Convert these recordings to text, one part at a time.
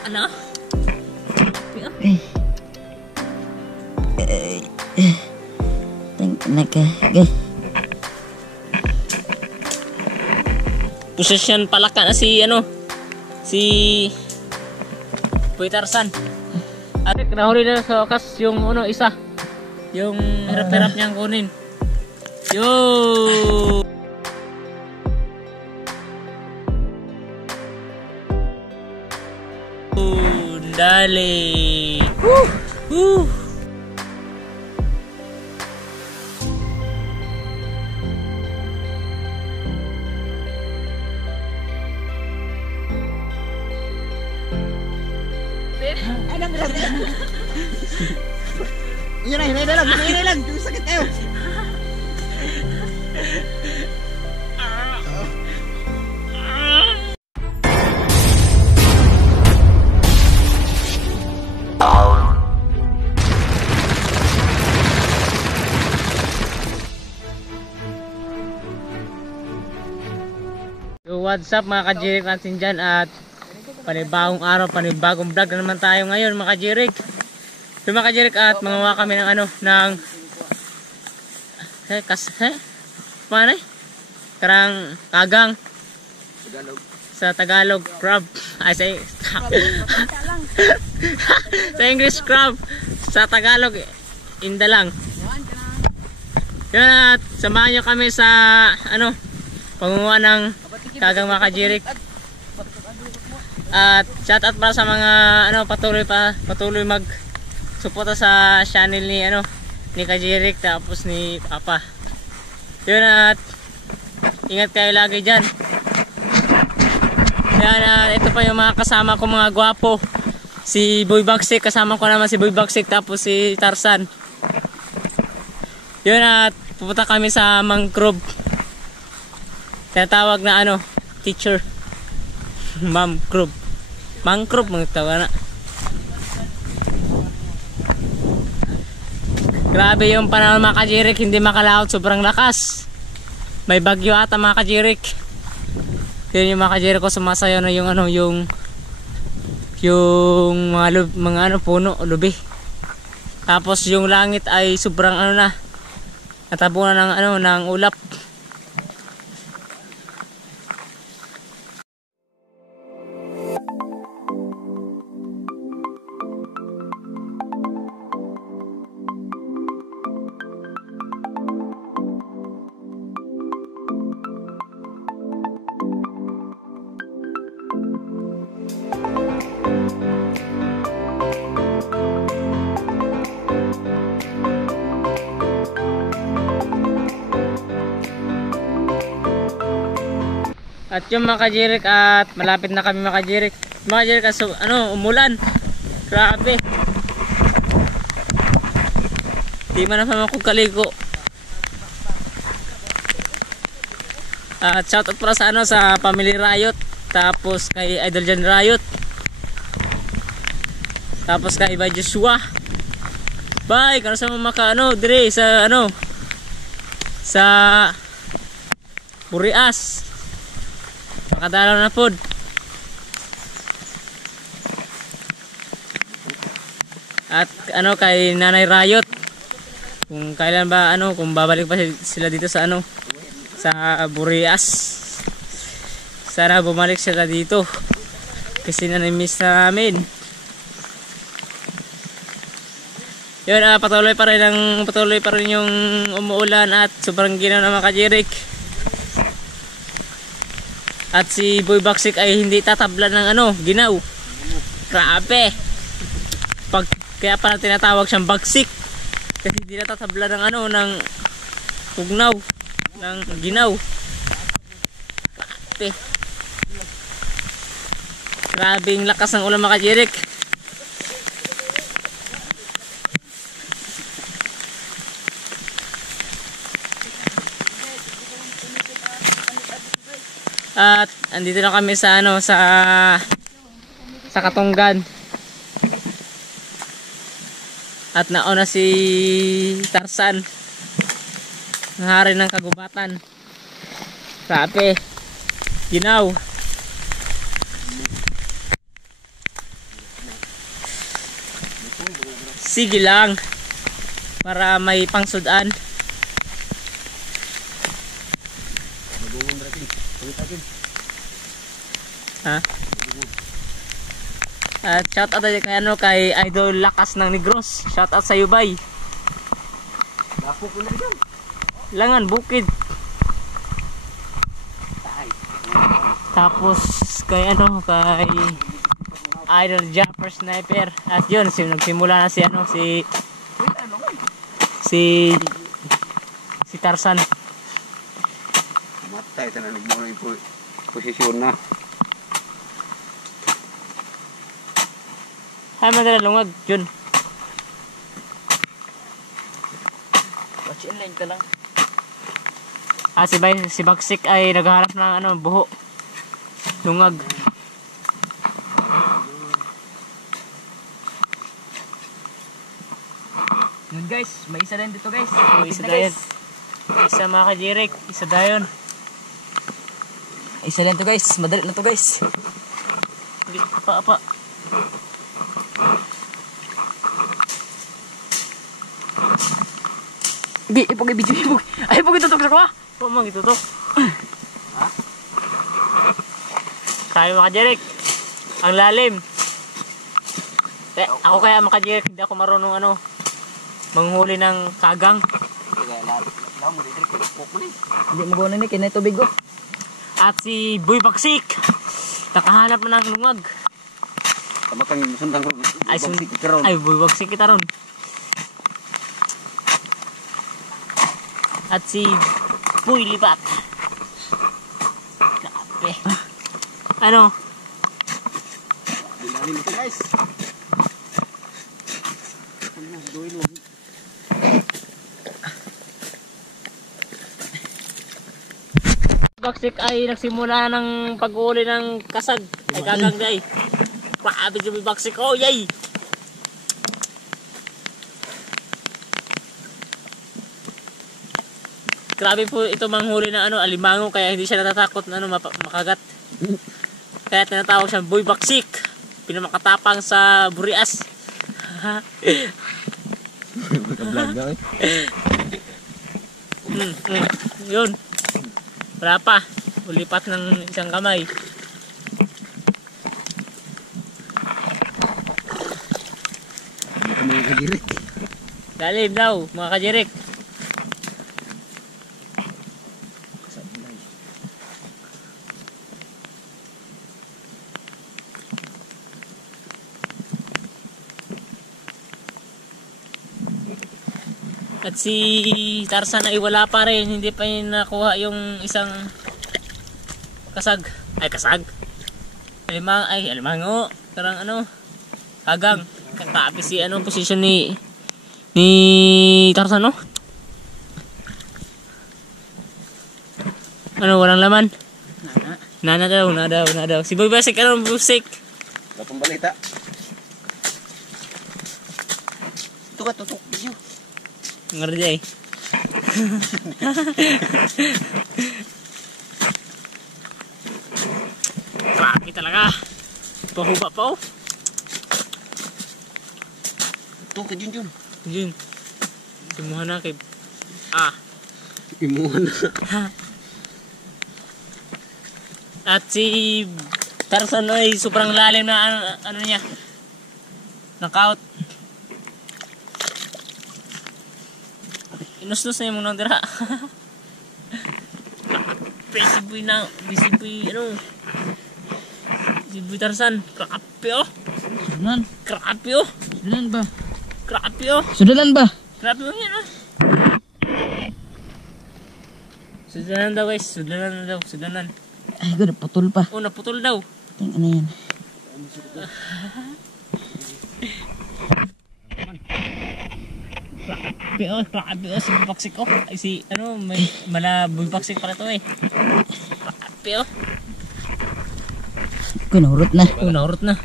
Ano? Posisyon palaka na si ano, si Boy Tarzan. At nahuli na sa wakas yung ano, isa, yung hirap-hirap niyang kunin. Yo! Dali! Woo! Woo! Hinay lang. Sakit kayo. So what's up mga kajirik natin dyan, at panibagong araw, panibagong vlog na naman tayo ngayon mga kajirik. So mga kajirik, at mangawa kami ng ano, ng paano eh? Karang kagang sa Tagalog, crab. Ay sa English crab, sa Tagalog indalang. Yun, at samahan nyo kami sa ano, panguha ng kagang mga kajirik. At shout out para sa mga ano, patuloy mag suporta sa channel ni ano, ni Kajirik tapos ni Papa. Yun, at ingat kayo lagi dyan. Yan, ito pa yung mga kasama ko, mga gwapo. Si Boy Bagsik, kasama ko naman si Boy Bagsik, tapos si Tarzan. Yun, at pupunta kami sa mangrove. Tinatawag na ano, teacher. Mangrove. Mangrove mga tawag na. Grabe yung panahon mga kajirik, hindi makalaot, sobrang lakas. May bagyo ata mga kajirik. Yun yung mga kajirik ko, sumasayaw na yung ano, yung mga ano, puno, lubi. Tapos yung langit ay sobrang ano na, natabunan ng ano, ng ulap. At yung mga kajirik, at malapit na kami mga kajirik. Mga kajirik, ano, umulan. Grabe. Di man naman akong kaligo. At shout out para sa ano, sa Family Riot. Tapos kay Idol Jan Riot. Tapos kay Iba Joshua. Bye! Kano sa mga ano, dire sa ano, sa Burias. Makadalaw na food. At ano, kay Nanay Riot, kung kailan ba ano, kung babalik pa sila dito sa ano, sa Burias, sana bumalik sila dito kasi na-miss namin. Yun, patuloy pa rin yung umuulan at sobrang ginaw na mga kajirik. At si Boy Bagsik ay hindi tatabla ng ano, ginaw. Grabe. Kaya pala tinatawag siyang Bagsik. Kasi hindi natatabla ng ano, ng tugnaw, ng ginaw. Grabe. Grabing lakas ng ulan mga kajirik. At andito na kami sa ano, sa Katunggan. At nauna si Tarzan, ang hari ng kagubatan. Grabe, ginaw. Sige lang. Para may pangsudan. Ha? At shout out tayo kay ano, kay Idol Lakas ng Negros. Shout out sa iyo, bay. Lapo ko na rin. Langan bukid. Tapos kay ano, kay Idol Jumper Sniper. At yun, nagsimula na si ano, si Tarzan. Matay tayo na nagmuna yung posisyon na. Hay madala lungag, yun. Watch in line ka lang. Si Baksik ay naghahanap ng ano, buho. Lungag. Yun guys, may isa rin dito guys. Isa dayon. Isa mga kajirik, isa dayon. Isa rin to guys, madali na to guys. Apa. Gi, ipog i-video ipog. Ay, ipog itutok sa ko ah. Po mo gitutok. Ha? Kaya mga kajirik. Ang lalim. Ako kaya mga kajirik, hindi ako marunong ano, manghuli ng kagang. Hindi mo gawin na kinay tubig ko. At si Boy Baksik, nakahanap na ng lungag. Tama kang sundang Ay, Boy Baksik kita ron. At si Boy Libat. Grabe. Ano? Bilangin ito guys. Baksik ay nagsimula ng pag-uuli ng kasag. Ay kagang day. Grabe si Boy Baksik. Oh, yay! Grabe po ito manghuli ng ano, alimango, kaya hindi siya natatakot na ano, makagat. Kaya tinatawag siyang Boy Baksik. Pinamakatapang sa Burias. Vlog na Yun. Wala pa. Ulipat ng isang kamay. mga kajirik. Lalim daw, mga kajirik. At si Tarzan ay wala pa rin, hindi pa yun nakuha yung isang kasag. Ay, kasag? Alimango. Karang ano, kagang. Kakapi si ano, posisyon ni Tarzan, no? Ano, walang laman? Nana daw. Si Boy Baksik, ano, Baksik? Kapang balita. Ito ka, tutok. Video. Ngerti eh. Grabe talaga. Pahuba pa oh. Ito ka Junjun. Yun. Simuhan na kay... Imuhan na. At si Tarzan ay sobrang lalim na ano niya. Knockout. Inustos na yung mga nandira. Si Boy ano. Si Boy Tarzan. Krapi oh. Sudalan. Krapi oh. Sudalan ba? Krapi oh. Sudalan ba? Krapi oh yan ah. Sudanan daw guys. Sudanan. Ay, gano'n, putol pa. Oh, naputol daw. Tingnan ano yan. Grabe oh, si Boy Baksik oh. Ay si, ano, may Boy Baksik pala to eh. Grabe oh. Kunurot na. Oh, naurot na.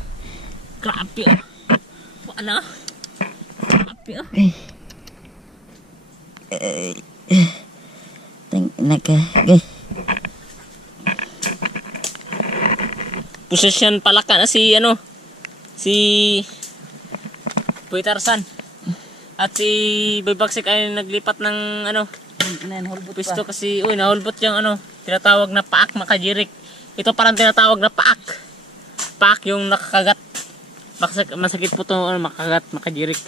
Grabe oh. Paano? Grabe oh. Naka, Posisyon palaka na si, ano, si Boy Tarzan. At si Boy Bagsik ay naglipat ng ano, Ano yan, hulbot pa. pwesto kasi uy nahulbot yung ano, tinatawag na paak makajirik. Ito parang tinatawag na paak. Paak yung nakakagat. Masakit po 'to ano, makagat makajirik.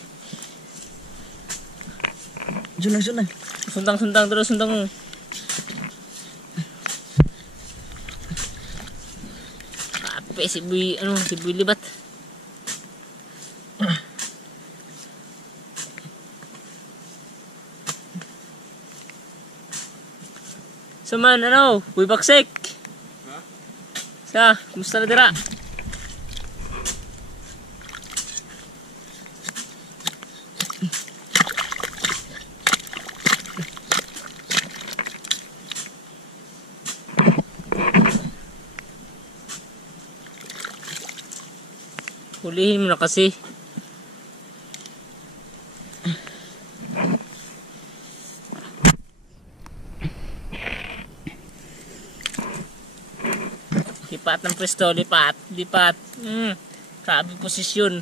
Sunang. Sundang terus sundang mo. Ape si Boy Libat. Saman Boy Bagsik. Ha? Kumusta na dira? Hulihin mo na kasi. Lipat ng pwesto, lipat. Grabe posisyon.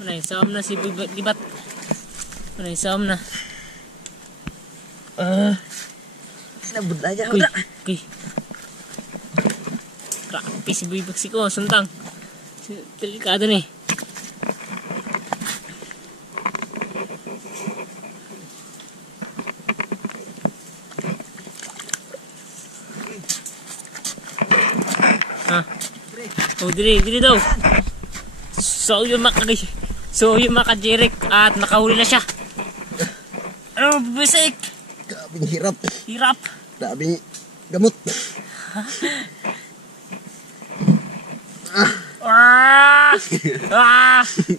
Ano yung sawam na si Libat? Ano yung sawam na? Sinabudlaya ko Kuy, na. kuy. Grabe si Boy Bagsik ko, suntang. Delikado na eh. Oh, diri daw. So yung makajirik at nakahuli na siya. Ano, Bagsik? Grabing hirap. Hirap. Grabing gamot.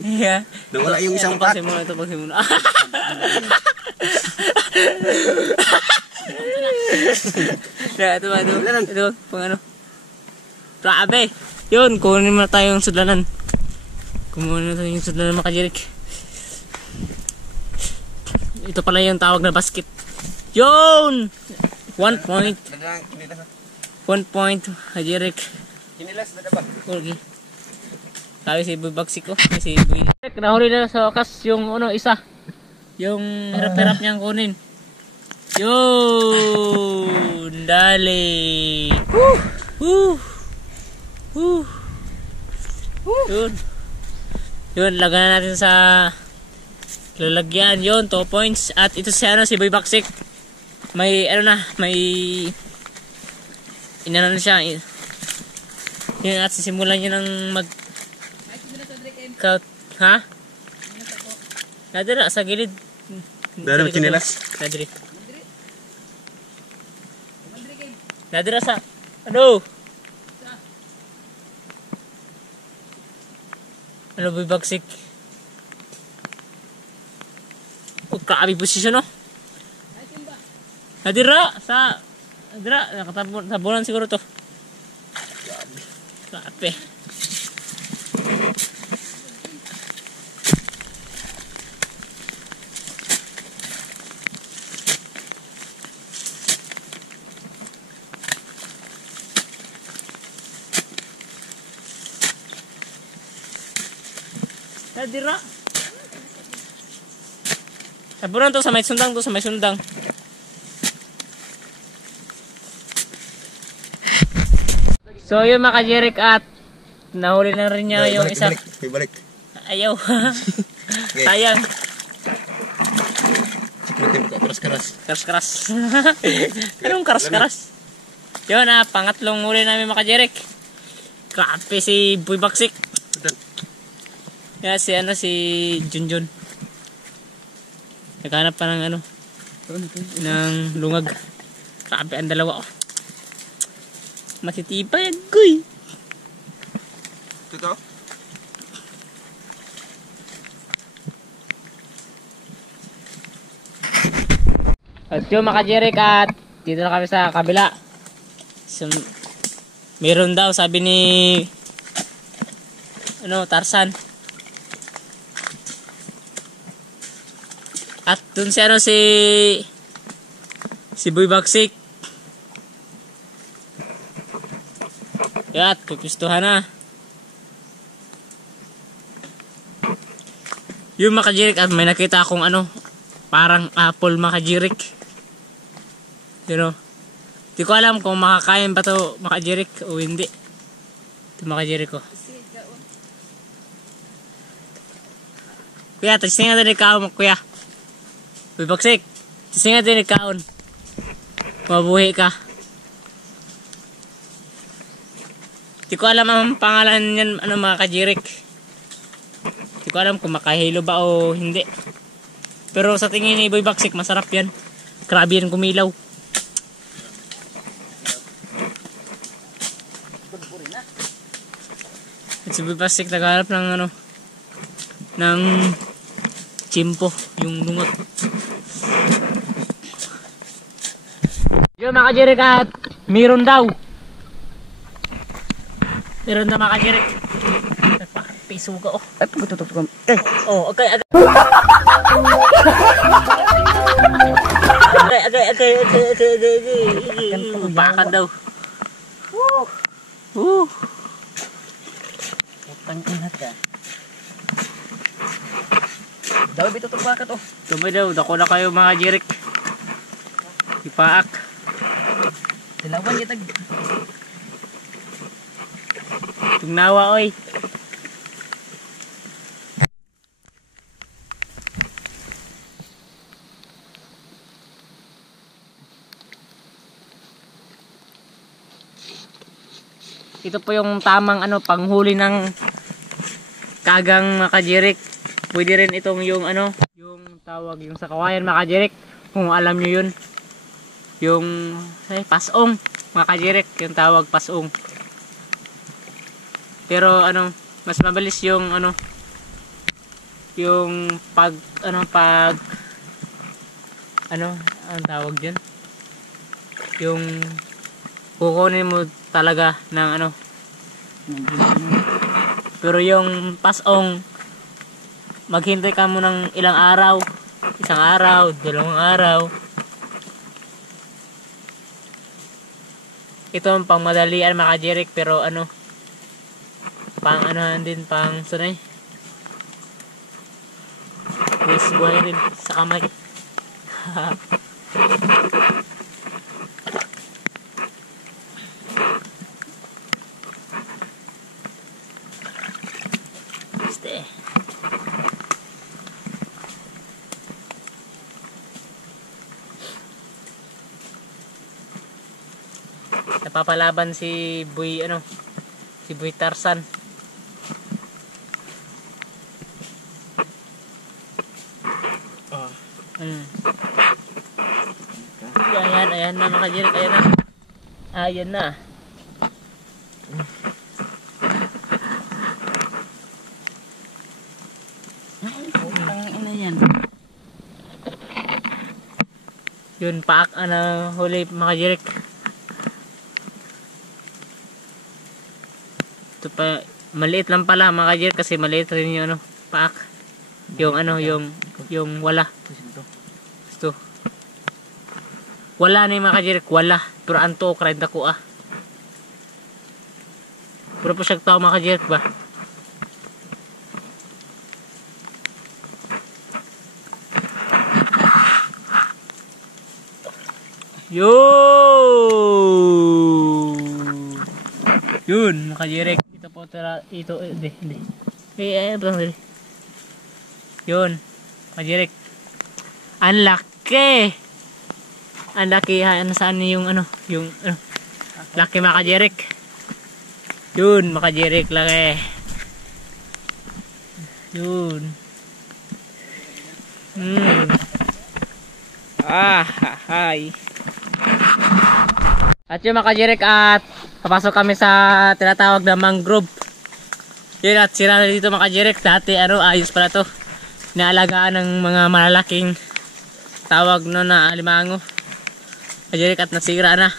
Yeah. Nawala yung isang pack. Ito pagsimula. Ito, pang ano. Grabe. Yun, kunin mo na tayong sudlanan. Kumuha na tayo yung sudlanan makajirik. Ito pala yung tawag na basket. Yun! 1 point. 1 point, Hajirik. Kinilas na ba? Okay. Sabi si Boy Bagsik ko. Si Boy. Nahuli na sa wakas yung isa. Yung hirap-hirap niyang kunin. Yun! Dali! Yun, lagyan na natin sa lalagyan. Yun, 2 points. At ito si Boy Bagsik. May inano na siya. Yun, at sisimulan niya ng count. Ha? Nadira, sa gilid. Dara may kinilas? Nadira sa ano Boy Bagsik? Grabe posisyon Nadira nakatabunan siguro to. Grabe. Nadira. Tabunan to sa may sundang. So yun mga kajirik at nahuli na rin niya yung isa. Balik. Ayaw. Sayang. Karas. Anong karas? Yun pangatlong huli namin mga kajirik. Grabe si Boy Bagsik. Yan si Junjun. Naghanap pa ng ng lungag. Grabe ang dalawa Matitibay yan, kuy. Ito? At yun mga kajirik at dito na kami sa kabila. So, meron daw sabi ni Tarzan. At dun si Boy Bagsik. Yat, pupistuhan na. Yung makajirik at may nakita akong ano, parang apple makajirik. You know. Di ko alam kung makakain ba to makajirik o hindi. Ito makajirik ko. Kuya, tasing natin ikaw mo kuya. Uy, baksik. Tasing natin ikaw. Mabuhi ka. Di ko alam ang pangalan niyan, ano mga kajirik. Di ko alam kung makahilo ba o hindi. Pero sa tingin ni Boy Baksik, masarap yan. Grabe yan kumilaw. At si Boy Baksik naghahanap ng ano, ng chimpo, yung lungot. Yung mga kajirik at meron daw. Meron na mga kajirik. Piso ka oh. Ay, pagtutok ko. Eh, Oh, okay. Okay. Bakit daw? putang ina ka. Daw bitutok ba ka to? Tumay daw, dako na kayo mga jirik. Ipaak. Dilawan kita. Tugnawa oy. Ito po yung tamang ano panghuli ng kagang makajirik. Pwede rin itong yung ano, yung tawag yung sa kawayan makajirik. Kung alam niyo yun. Yung pasong makajirik, yung tawag pasong. Pero ano, mas mabilis yung ano, yung pag ano ang tawag diyan. Yung kukunin mo talaga ng ano. Pero yung pasong, maghintay ka mo ng ilang araw, isang araw, dalawang araw. Ito ang pangmadalian makajirik, pero ano, pang ano din, pang sunay. Please buhay din sa kamay. Este. Napapalaban si Boy ano, si Boy Tarzan. Ayan na mga kajirik, ayan na. Ayan na. Putang ina yan. Yun, paak, ano, huli mga kajirik. Ito pa, maliit lang pala mga kajirik kasi maliit rin yung ano, paak. Yung ano, yung wala. Ito. Wala na yung mga kajirik, wala. Pero anto, krenda ko ah. Pero po siya tao mga kajirik ba? Yun, mga kajirik. Ito po tara, ito, hindi. Hindi. Yun, kajirik. Ang laki! Ang laki, saan yung ano, yung ano, laki mga kajirik. Yun, mga kajirik, laki. Yun. Hi. At yung mga kajirik, at papasok kami sa tinatawag na mangrove. Yun, at sira na dito mga kajirik. Dati ano, ayos pala to. Naalagaan ng mga malalaking tawag no na alimango. Kajirik, at nasira na.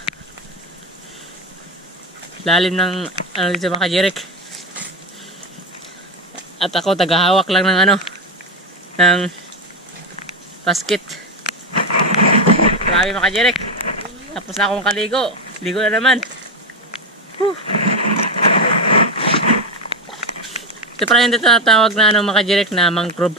Lalim ng ano dito mga kajirik. At ako tagahawak lang ng ano, ng basket. Grabe mga kajirik. Tapos na akong kaligo. Ligo na naman. Ito pala yung tinatawag na ano, mga kajirik, na mangrove.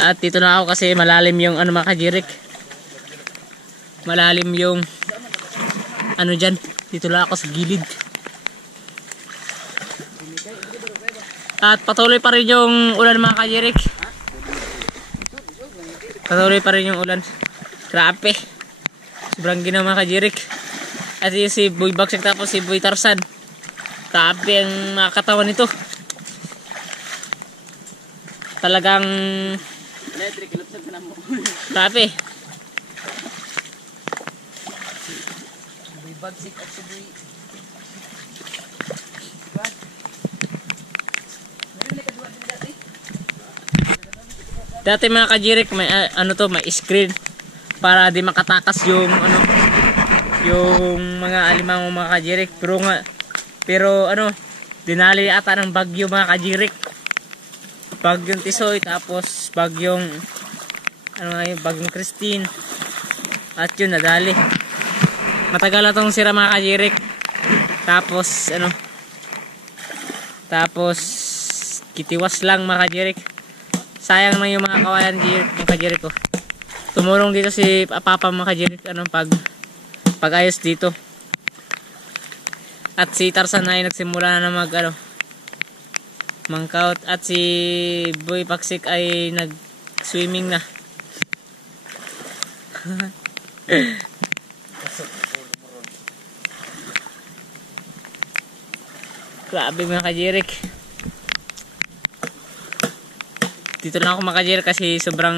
At dito na ako kasi malalim yung ano, mga kajirik. Malalim yung ano dyan. Dito lang ako sa gilid. At patuloy pa rin yung ulan, mga kajirik. Patuloy pa rin yung ulan. Grabe. Sobrang ginawa, mga kajirik. At yung si Boy Bagsik tapos si Boy Tarzan. Grabe ang mga katawan nito. Talagang grabe. Boy Bagsik at si Boy. Dati, mga kajirik, may ano to, may screen para di makatakas yung ano, yung mga alimango, mga kajirik. Pero ano, dinali ata ng bagyo, mga kajirik. Bagyong Tisoy, tapos bagyong ano nga yun, bagyong Christine. At yun, nadali. Matagal na tong sira, mga kajirik. Tapos ano, tapos kitiwas lang, mga kajirik. Sayang na yung mga kawayan, mga kajirik ko. Tumulong dito si Papa, mga kajirik, ano, pag-ayos dito. At si Tarzan ay nagsimula na mangkaut, at si Boy Bagsik ay nag-swimming na. Grabe, mga kajirik. Dito lang ako, mga kajirik, kasi sobrang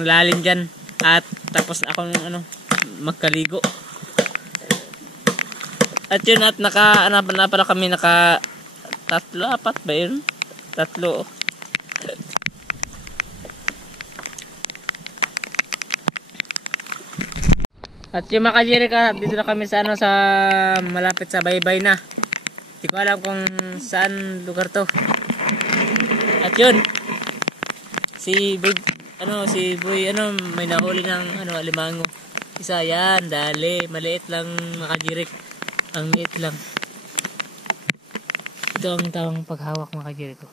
lalim dyan. At tapos ako magkaligo. At yun, at na pala kami, tatlo, apat ba yun? Tatlo. At yung, mga kajirik, dito na kami sa sa malapit sa baybay na. Hindi ko alam kung saan lugar to. At yun, si Boy may nahuli ng alimango. Isa yan, dali, maliit lang, mga kajirik. Ang liit lang. Ito ang tawang paghawak, mga kajirik ko.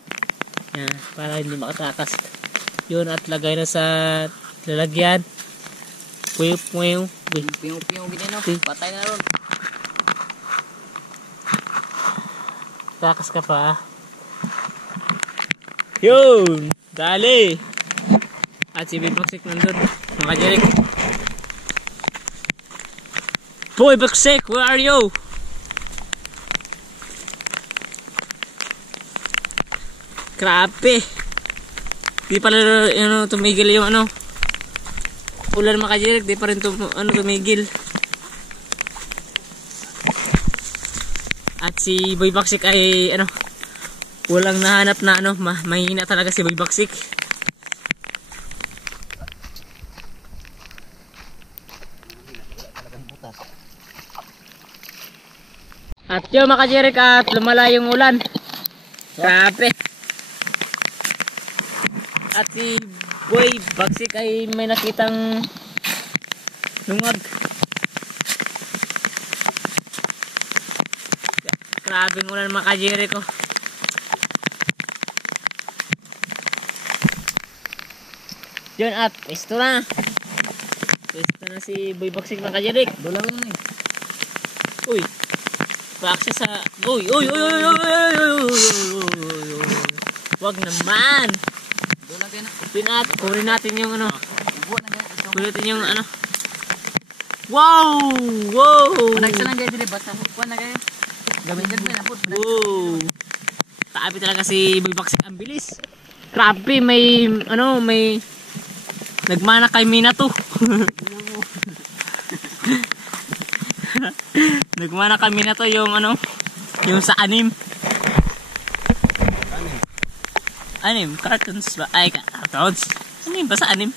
Yan, para hindi makatakas. Yun, at lagay na sa lalagyan. Puyo. Piyong ginino. Patay na ron. Takas ka pa. Yun, dali. At si Boy Bagsik nandun, mga kajirik. Boy Bagsik, where are you? Grabe. Di pala tumigil yung ulan, mga kajirik. Di pa rin tumigil. At si Boy Bagsik ay walang nahanap na mahina talaga si Boy Bagsik. At yun, mga kajirik, at lumala yung ulan. Grabe. At si Boy Bagsik ay may nakitang lungag. Grabing ulan, mga kajirik ko. Yun, at pwesto na si Boy Bagsik, mga kajirik. Dolang yun eh. Uy, back siya sa uy. Wag naman. Dolang kayo na. Kunin natin yung Buwan na ganyan. kunin natin yung wow. Managsa lang kayo dili. Basta buwan na kayo. Gamitin mo na po. Wow. Taabi talaga si Boy Bagsik, ang bilis. Grabe, may nagmana kay Minato. Nagmana kami na to yung yung sa anim cartoons ba? Ay, cartoons. Anim ba sa anim?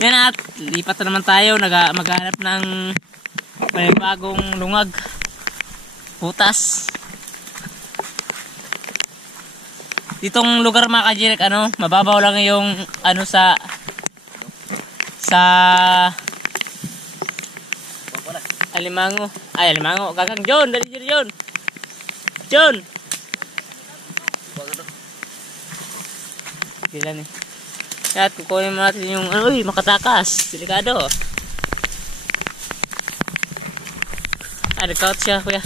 Yan, at lipat na naman tayo. Maghanap ng may bagong lungag. Putas. ditong lugar mga kajirik, ano, mababaw lang yung ano sa Alimango. Ay, Alimango. Gagang John, dali dito John. John. Sila ni. At kukunin mo natin yung ano, uy, makatakas. Delikado. Nag-out siya, kuya.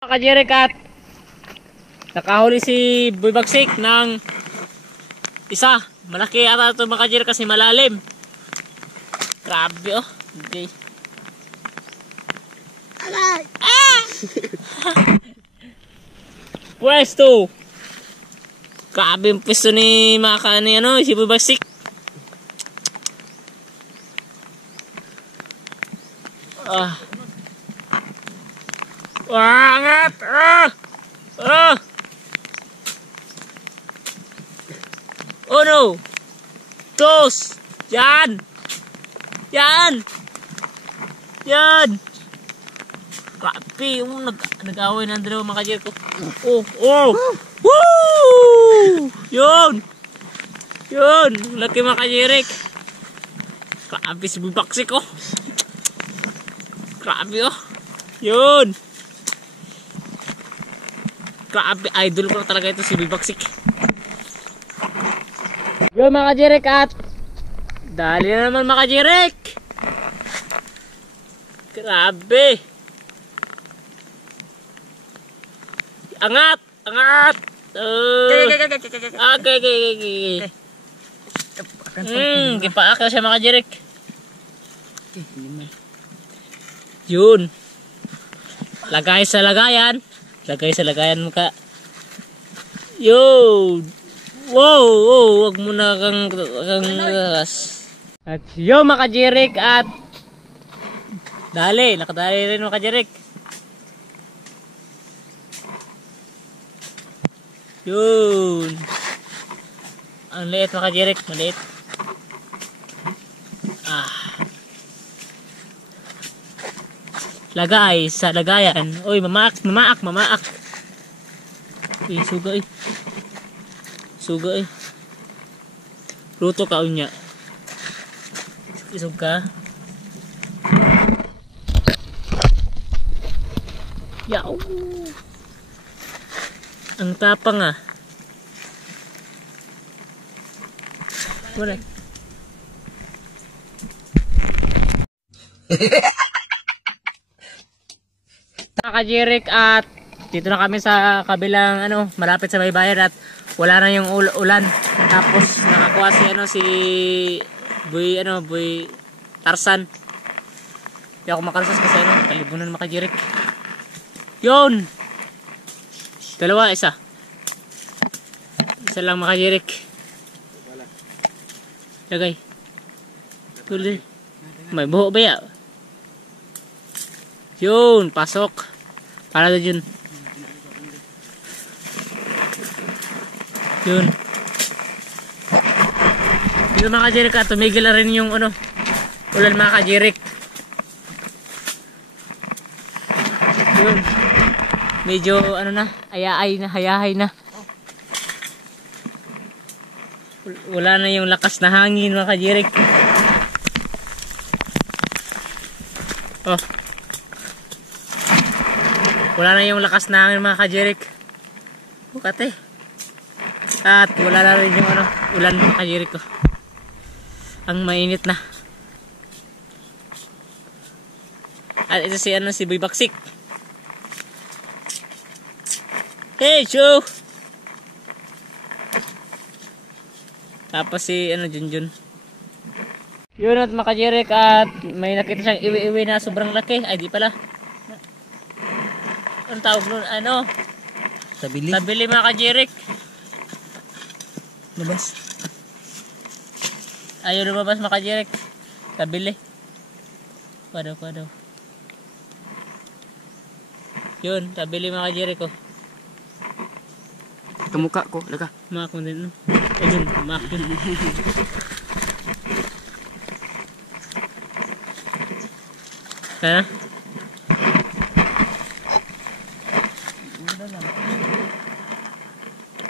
Mga kajirik at nakahuli si Boy Bagsik ng isa. Malaki ata ito mga kajirik kasi malalim. Grabe oh. Okay. Ah! Pwesto. Grabe yung pwesto ni mga ni ano, si Boy Bagsik. Ah. Wah, angat. Ah. Ah. Oh no. Dos. Yan. Yan. Yan. Grabe, nag-away na ang dalawa mga kajirik ko. Oh, oh. Woo! Yun. Yun, laki mga kajirik. Grabe si Boy Bagsik oh. Grabe oh. Yun. Grabe, idol ko talaga ito si Boy Bagsik. Yun mga kajirik at dali na naman mga kajirik. Grabe. Angat, angat. Okay. Kipaakaw siya mga kajirik. Yun. Lagay sa lagayan. Lagay sa lagayan mo ka. Yun. Wow, wow, wag mo na kang at yun mga kajirik at dali, nakadali rin mga kajirik. Yun. Ang liit mga kajirik, maliit. Ah. Lagay sa lagayan. Uy, mamaak. Suga eh. Suga eh. Luto ka unya. Isog ka. Yaw. Ang tapang ah. Wala. Mga kajirik at dito na kami sa kabilang ano, malapit sa baybayan at wala na yung ulan. Tapos nakakuha si ano si Boy Tarzan. Hindi ako makalsas kasi ano, kalibunan mga kajirik. Yun. Dalawa, isa. Isa lang mga kajirik. Lagay. Tuloy. May buho ba ya? Yun, pasok. Para doon yun. Yun. Dito mga kajirik at tumigil na rin yung ano, ulan mga kajirik. Yun. Medyo ano na, hayahay na. Wala na yung lakas na hangin mga kajirik. Oh. Wala na yung lakas na hangin mga kajirik. Bukate. At wala na rin yung ano, ulan mga kajirik ko. Ang mainit na. At ito si ano, si Boy Bagsik. Hey, Joe! Tapos si ano, Junjun. Yun at mga kajirik at may nakita siyang iwi-iwi na sobrang laki. Ay di pala. Ang tawag nun, ano? Tabili. Tabili mga kajirik. Labas. Ayaw lumabas mga kajirik. Tabili. Padaw. Yun, tabili mga kajirik ko. Kamukha ko, laga. Maak mo din. Ayun, maak yun. Ha?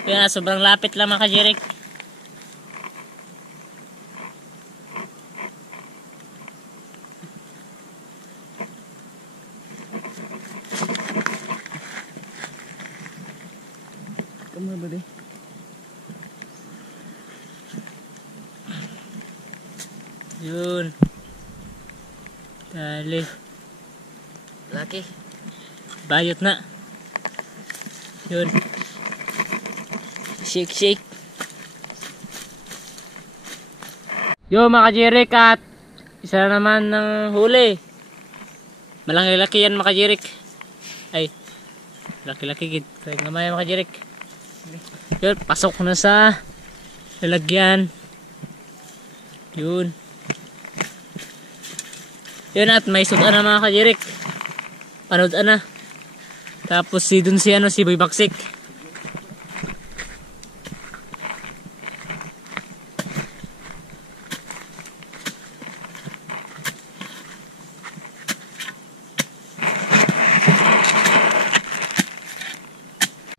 Yan, sobrang lapit lang mga kajirik. Kamu ba di? Yun. Dali. Laki. Bayot na. Yun. Shake, shake. Yo mga kajirik, at isa na naman ng huli. Malaki-laki yan mga kajirik. Ay, laki-laki gid. Kaya gamay mga kajirik. Yun, pasok na sa lalagyan. Yun. Yun, at may sudan na mga kajirik. Panood na. Tapos si dun si ano, si Boy Baksik.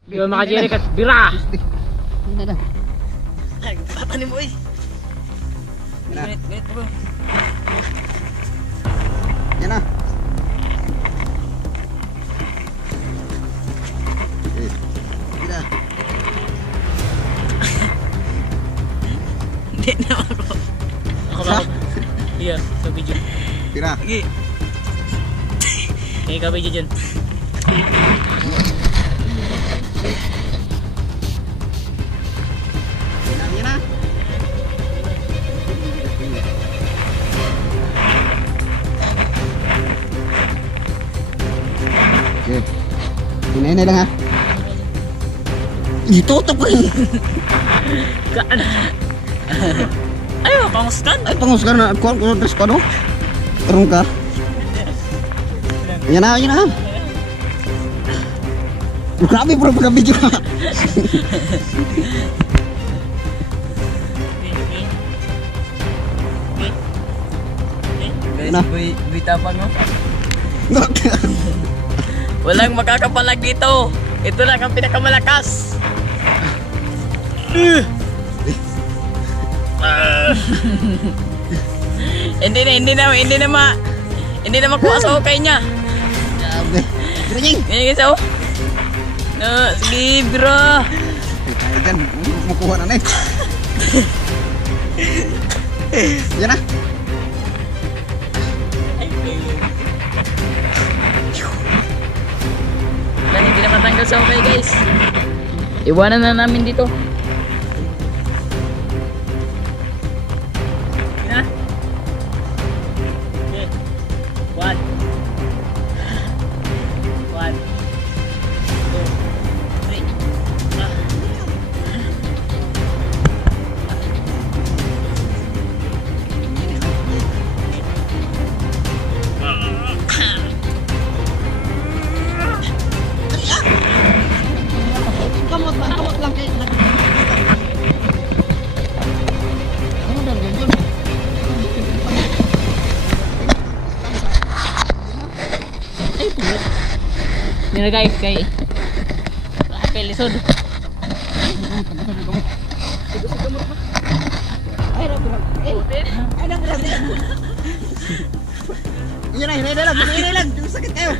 Yun mga kajirik, at bira. Hindi na. Ay, papanin mo eh. Ganit bro. Yan na. Tira. Hindi na ako. Ako ba? Iya, sa video. Tira. Sige. Sige ka video dyan. Yan na. Okay. Hinay lang ha. Itutok ko yun. Kaan. Ayaw, panguskan. Ay, pangusgar na. Kuhan ko dress ko, no? Tarong ka. Yan na, yan na. Grabe bro, pagka-video ka. Guys, boy tapang mo. Walang makakapalag dito. Ito lang ang pinakamalakas. Hindi na makuha sa okay niya. Grabe. Tira nying. Ngayon guys, oh. No, sige bro. Ay, dyan. Makuha na na eh. Yan na. Dan hindi na matanggal sa okay guys. Iwanan na namin dito. Na. Okay. One. One. Two. Three. Kamot lang kayo. Ano daw yun? Ay, pulit. Hindi na guys, kay pelisod. Yan na, hinay lang. Sakit kayo.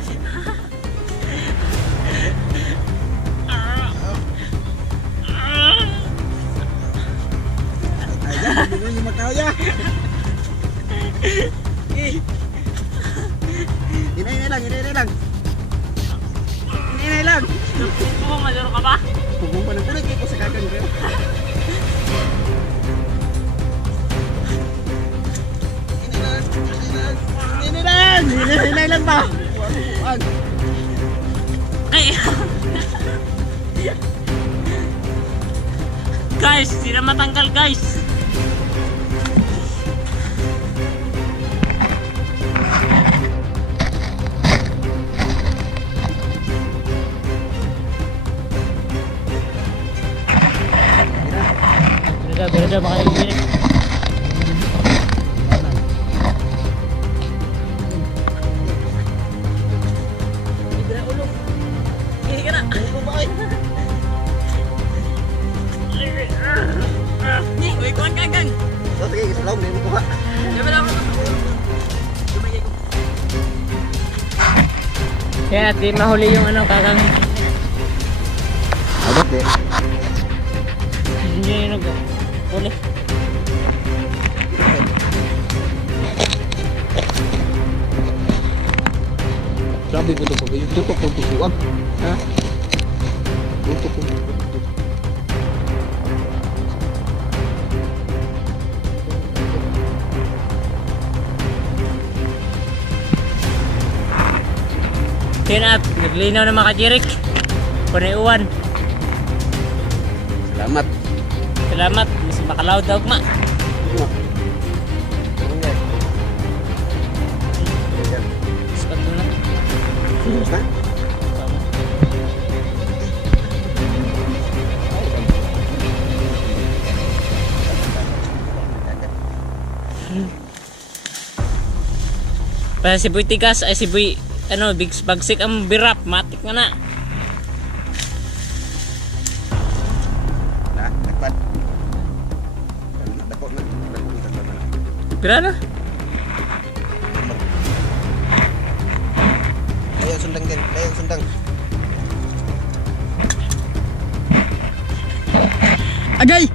Ayan, hindi mo yung makaya. Hinay lang. Oo, malaro ka ba? Pugong pa ng kulit, ko sa kagan ko. Hinay lang pa. Wag. Ay! Guys, hindi na matanggal guys. Beda makanya begini. Salaw, may makuha. Gabi lang ako. Dumigay ko. Yan at di mahuli yung ano kakang. Abot eh. Hindi yung huli. Sabi ko ito pag yung tutok kong tutuan. Ha? Tutok kong tutuan. Yan at naglinaw na mga kajirik. Punay uwan. Salamat. Salamat. Mas makalaw daw ma. Skat mo na. Ha? Para si Boy Tigas ay si Boy ano big bagsik ang birap matik na na. Nah, takpan. Dako na. Bira na. Ayo sundang din. Ayo sundang. Agay!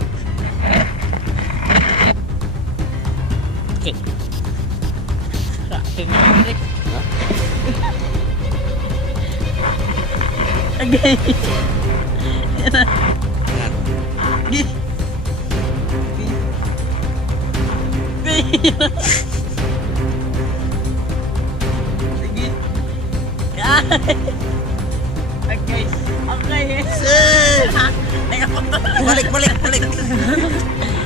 Okay. Raking kajirik. Agay! Agay! Sige. Agay! Agay! Ayaw ko to. Balik.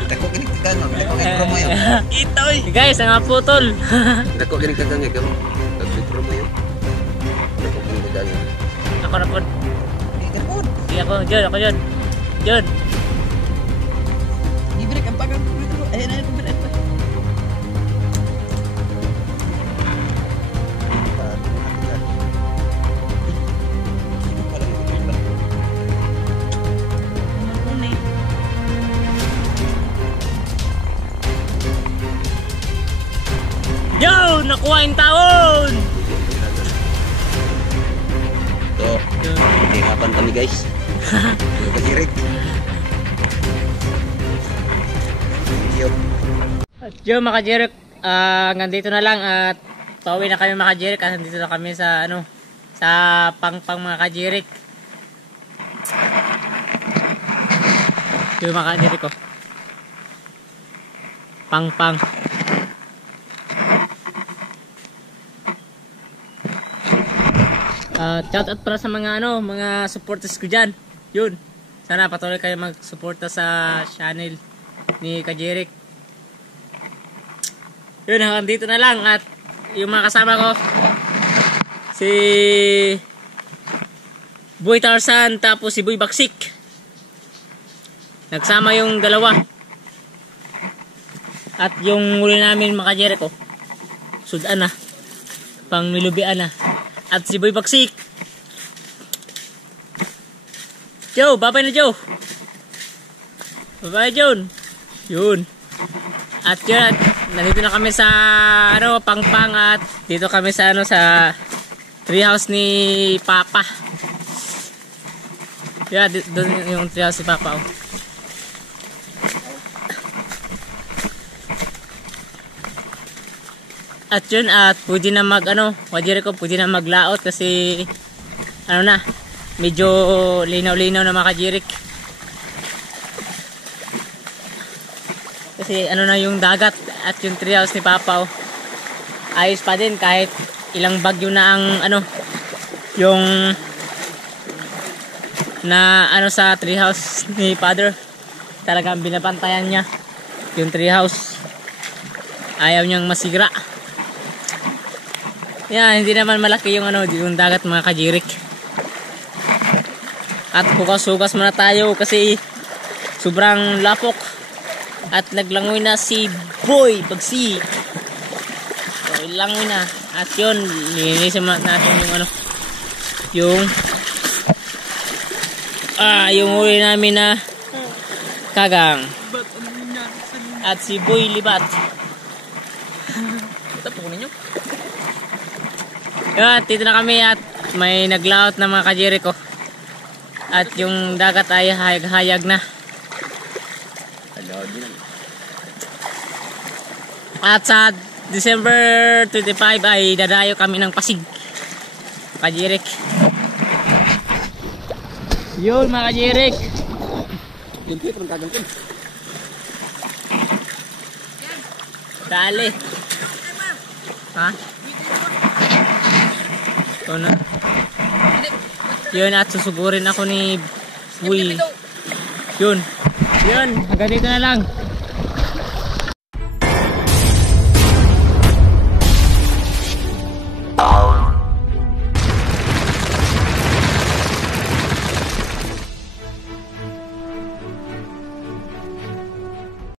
Dako gini ka no. Dako gini promo yun. Ito eh. Guys, ang putol. Dako gini ka gani ka. Dako promo yun. Dako gini ka gani. Ako na po. Di ka po. Sige ako, John. John. Libre ka pag ayun na ito. Yo, nakuha yung taon. So, hindi kapan kami guys. Kajirik. Yo. Yo, mga kajirik, hanggang dito na lang at pauwi na kami mga kajirik at nandito na kami sa ano sa pangpang mga kajirik. Yo, mga kajirik ko. Pangpang. Shout out para sa mga ano, mga supporters ko diyan. Yun. Sana patuloy kayo mag-suporta sa channel ni Kajirik. Yun, hanggang dito na lang at yung mga kasama ko si Boy Tarzan tapos si Boy Baksik. Nagsama yung dalawa. At yung huli namin mga Kajirik ko. Sudan na. Pang nilubian na. At si Boy Baksik. Joe, babay na Joe. Babay John. Yun. At yun, nandito na kami sa ano, pangpang at dito kami sa ano sa treehouse ni Papa. Yeah, doon yung treehouse ni Papa. Oh. At yun, at pwede na mag ano, wajiri ko pwede na maglaot kasi ano na, medyo linaw-linaw na mga kajirik. Kasi ano na yung dagat at yung treehouse ni Papa. Oh. Ayos pa din kahit ilang bagyo na ang ano, yung na ano sa treehouse ni Father. Talagang binabantayan niya yung treehouse. Ayaw niyang masigra. Yan, hindi naman malaki yung ano, yung dagat mga kajirik. At hugas-hugas muna tayo kasi sobrang lapok. At naglangoy na si Boy Baksik. So, langoy na. At yun, linisin natin yung ano, yung huli namin na kagang. at si Boy Libat. Ito, pukunin nyo. Yun, dito na kami at may naglaot na mga kajiri ko. At yung dagat ay hayag-hayag na. At sa December 25 ay dadayo kami ng Pasig. Kajirik. Yun mga kajirik. Dali. Ha? Ito na. Yun at susugurin ako ni Uy. Yun. Yun. Hanggang dito na lang.